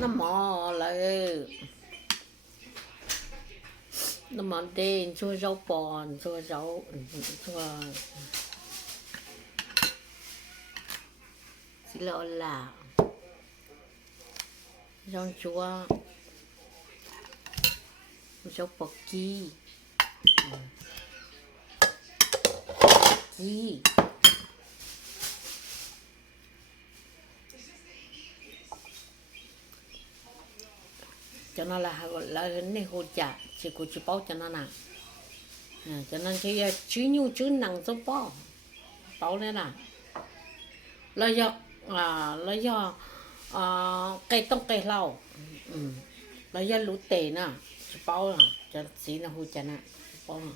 nó mò lại nó mò đen chua rau bòn chua rau chua xí lọ là rau chua rau bò kỳ kỳ cho nó là này hồ chả chỉ có chỉ bao cho nó nè cho nên thì chứ nhiều chứ nặng cho bao này nè là do cây tông cây lau là do lũ tệ nè chỉ bao nè cho xí là hồ chả nè bao nè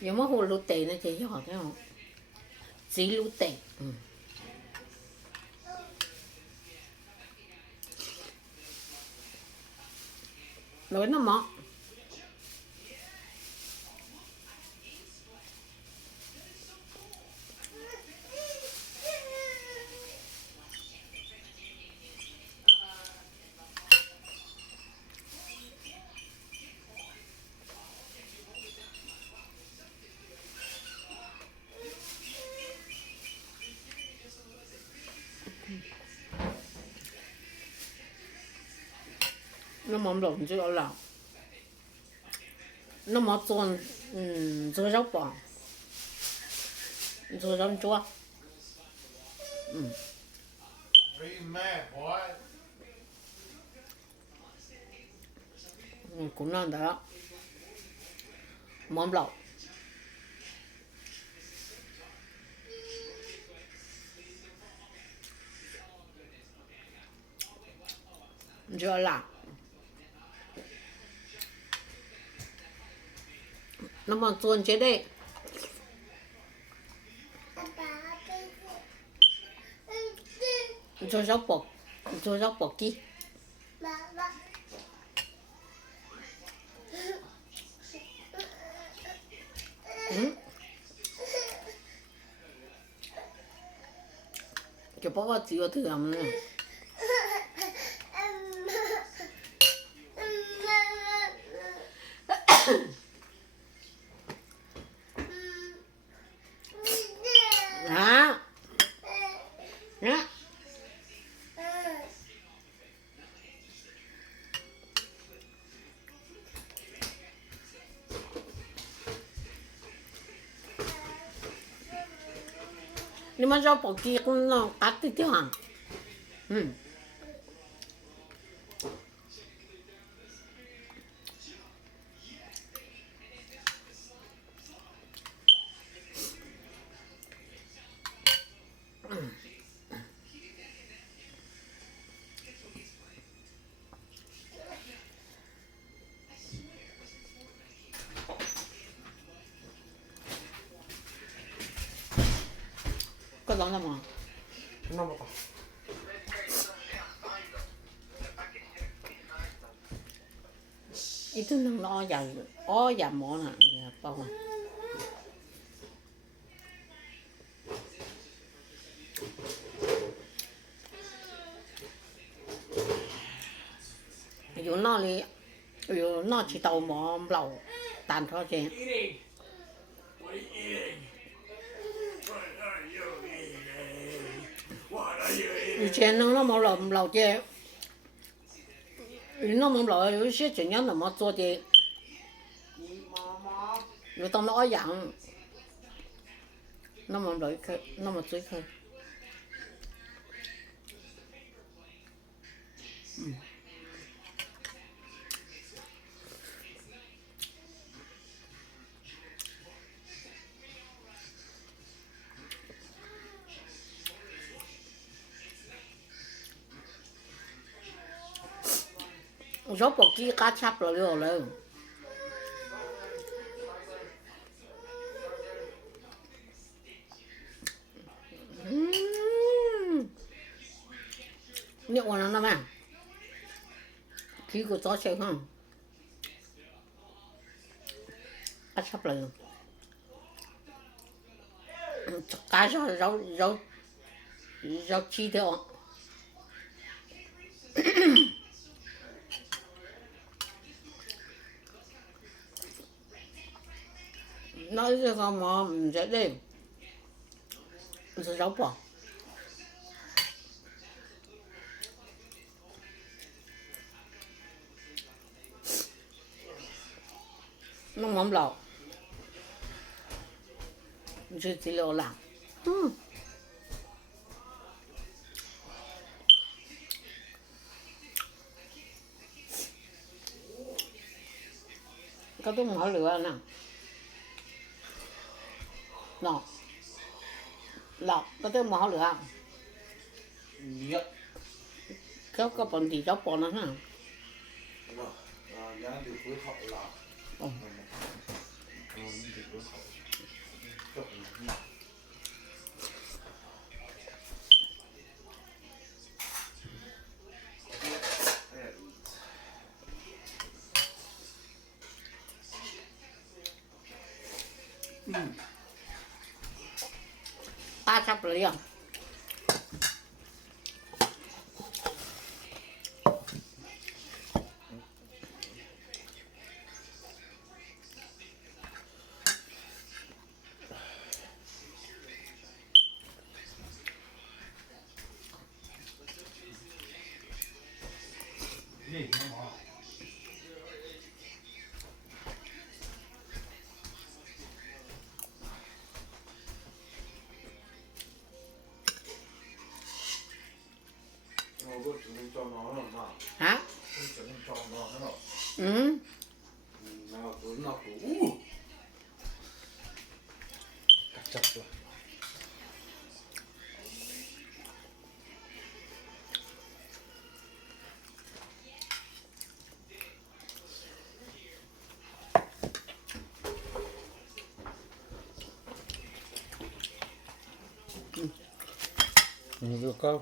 nhưng mà hồ lũ tệ nó chỉ nhỏ thế không xí lũ tệ nói nó mọ nó mỏng lỏng chứ là nó mỏ做rau bò做rau chua cũng là đó mỏng lỏng chưa là nó mà tuần chế đây cho rau bò kỳ cho bố chỉ có thử làm nữa đó nhưng mà rau bò kia cũng nó cắt đi chứ hả có lắm mà nó mà itu nang lo ya mo na ya baoอยู่นอกเลยอยู่นอกที่เตาหมอเหล่าตานเขาเจ以前那么老的，那么老有些怎样那么做的，有当那样，那么老一颗，那么最颗，rau bò kia cá chắp rồi rồi nhậu vào nó mà khi của chó chơi không cá chắp rồi cá rau chi theo nói cho con mà mình sẽ đi mình sẽ sống vào nó mắm lẩu mình sẽ chỉ lẩu làm cái tôi mở lửa nè nó lọc cái tôi mở lửa cái bọn gì cháu bọn nó hả ta sắp liền hả ừ được không?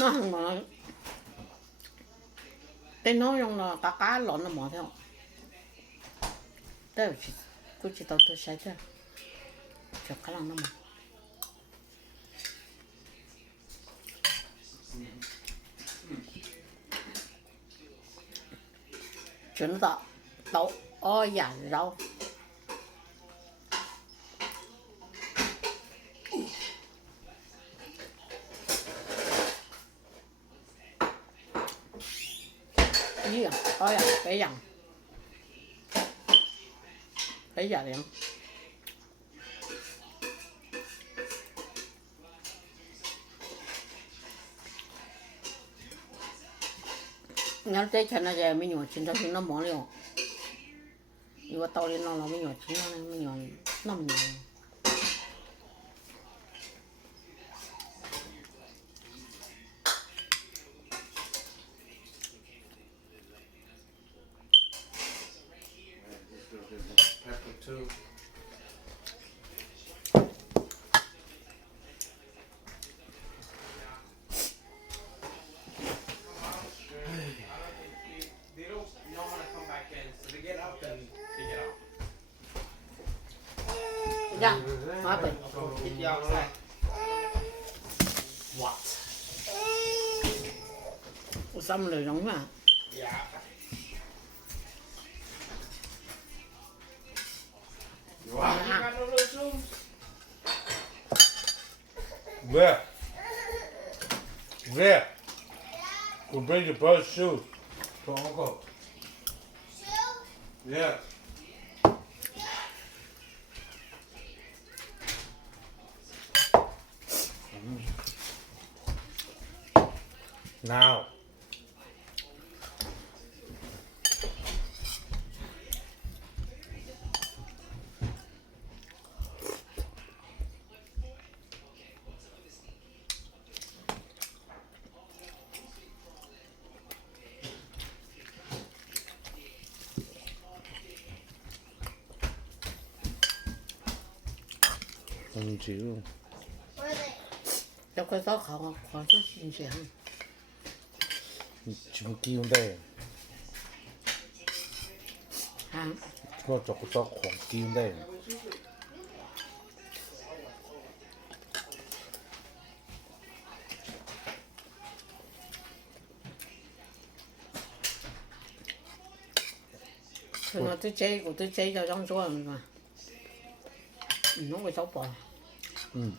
nó mà tên nó用了cá lộn nó mỏ theo đây tôi chỉ tao tôi sai thôi cho cá lộn nó mỏ chuyển到豆哦呀肉一样哦呀北洋北洋人nhớ tới chân là giờ mới nhỏ chín thôi nó mỏ liền nhưng mà tao lên nó mới nhỏ chín nó mới nhỏ nó mới nhỏ ra hóa bình What? xong rồi đóng à Where? Where? We'll bring your brother's shoes to Uncle. Yeah. Now. 心情，要快烧烤，烤出新鲜。真惊嘞！啊，我做个做黄惊嘞。我都煮，我都煮就當咗嘛，唔通會收薄。嗯。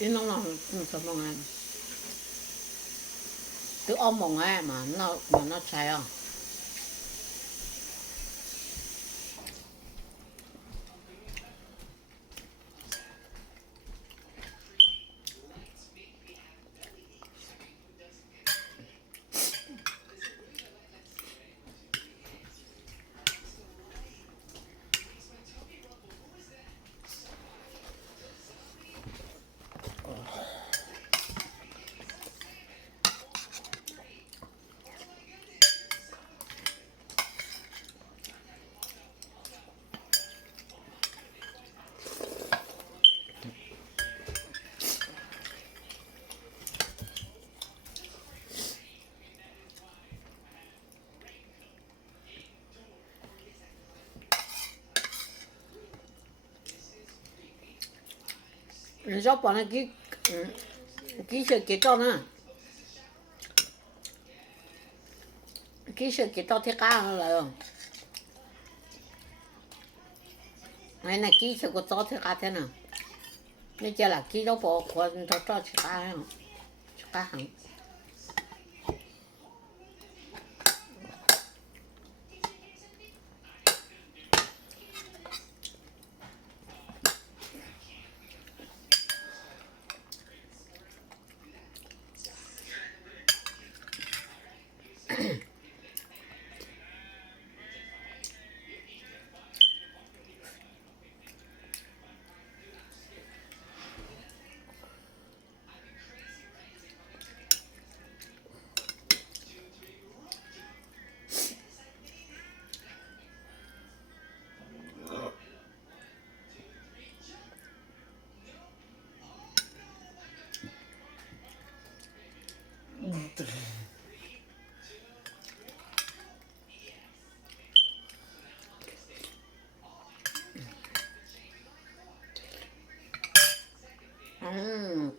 你弄了什么啊？就澳门哎嘛，那菜啊。人家把那给些给到呢，给些给到天干了哟。哎，那给些个早天干天呢，你叫了给到包括你到早去干上，去干上。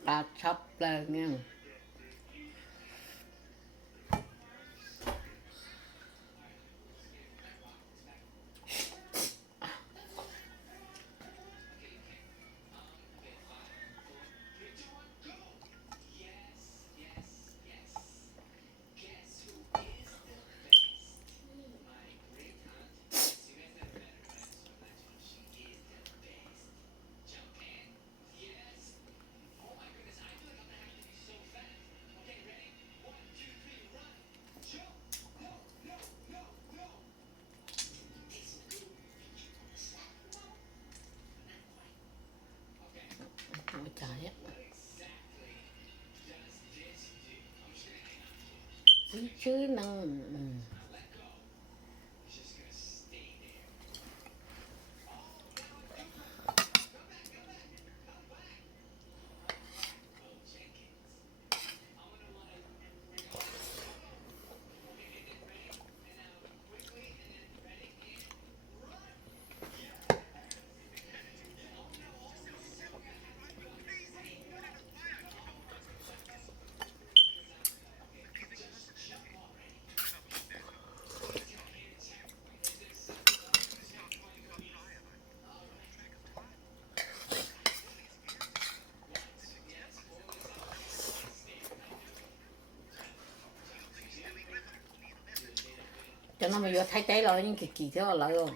ปลาชับอะไรเนี่ยเอาจ่ายชื่อนัง cho nó mà vô thay tế rồi nhưng kỳ thế là rồi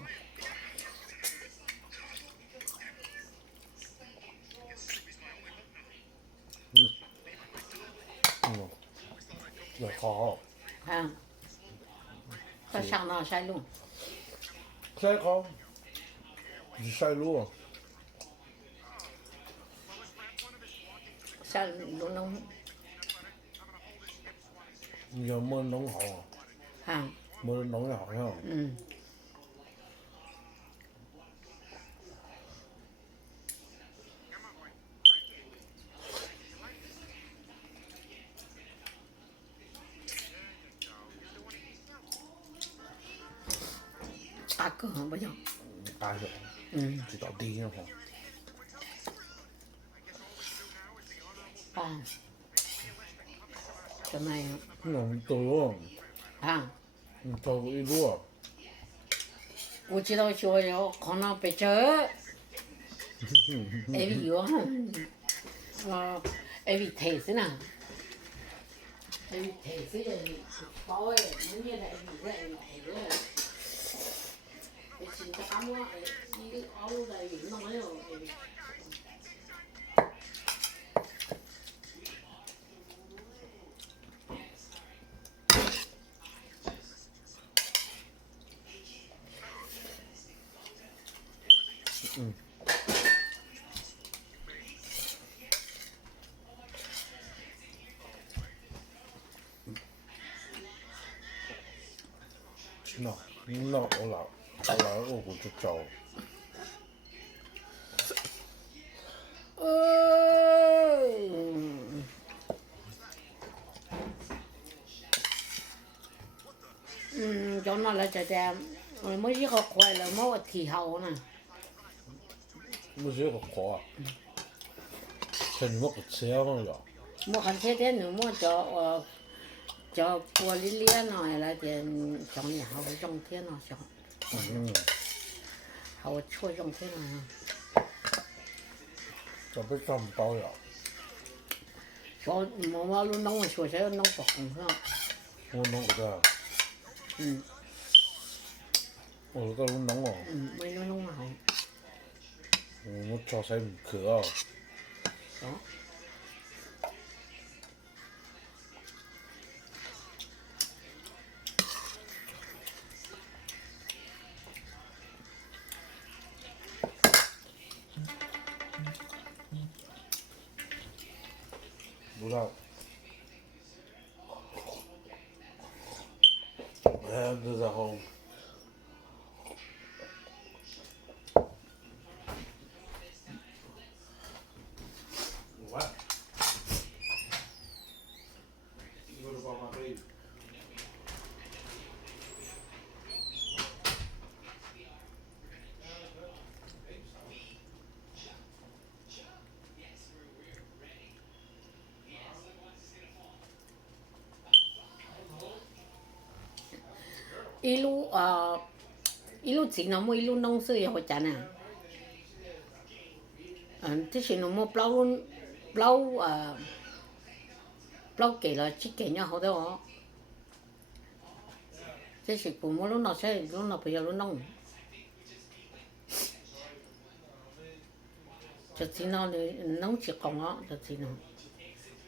Rồi khó. ha có sao nó sai luôn Sai không? Chỉ sai luôn. sai luôn nó Giờ mưa nóng hổi. ha Mưa nóng hổi không? ừ à cơ không bao giờ Ai rồi? ừ Chỉ tỏ tí không hả? à cái này Nó tôi luôn. à Tôi ý luôn. 我知道学校可能被这，哎哟，哎提示呢，哎提示的，包哎，每年来提示，哎现在俺们哎，你熬在运动了哟，Nó ở là ở của chú cháu. 叫那来这点，没一个快乐，没个提好呢。 Mới dưới có khó à? Sao nó có xéo không rồi? 我看这点你么叫玻璃脸呢，来点像你好用天了像， 好错用天了。 Cho biết trong bao giờ? 说我路弄学校弄不红是吧？ Muốn nóng của ta. 嗯 Ồ, ta muốn nóng à? 没弄好。 Muốn cho xem cửa à? 哦。 Đúng không? Em đưa ra không? What? What about my baby?一路走那么一路弄是要讲呢，这些那么包给了去给人好的哦，这些古么路那些路那不要路弄，就只那里弄起讲啊，就只那，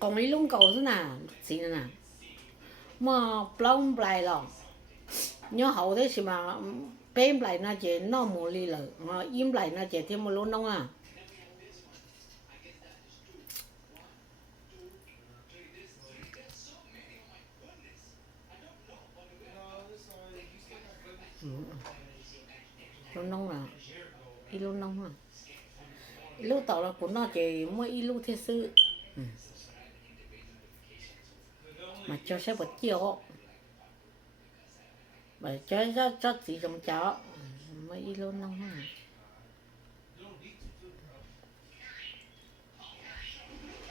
讲一路搞是哪，只那，么包不来了。 nhớ hậu đấy thì mà bém lại nó chỉ nó mù li lợ mà im lại nó chỉ thêm một lỗ nông à lỗ nông à ít lỗ nông à lỗ tàu là của nó chỉ mỗi ít lỗ thế sự mà cho sẽ bật chiều mà cho chỉ trong chó mấy ít luôn nông ha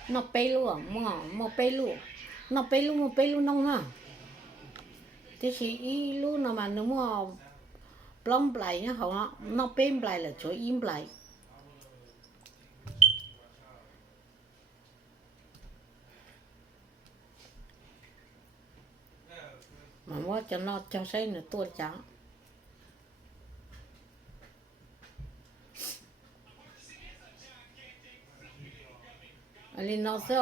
nó pe luôn mà pe luôn nó pe luôn nông ha thế thì ít luôn mà nó mà plong lại nhá hậu nó pe lại là chỗ im lại mà mua cho nó cho xây nữa tua trắng anh nó sẽ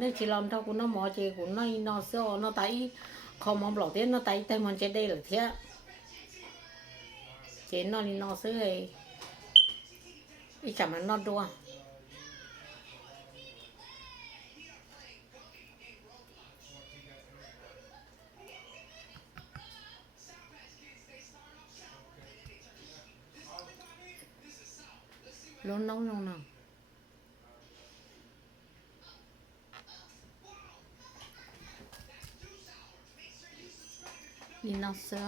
nên chỉ làm thôi cũng nó mò chị cũng nó sẽ nó tay không mong lọt tiền nó tay tay mình trên đây là thế chị nó sẽ ít chả mà nó đua luôn nấu nấu nào đi nó sẽ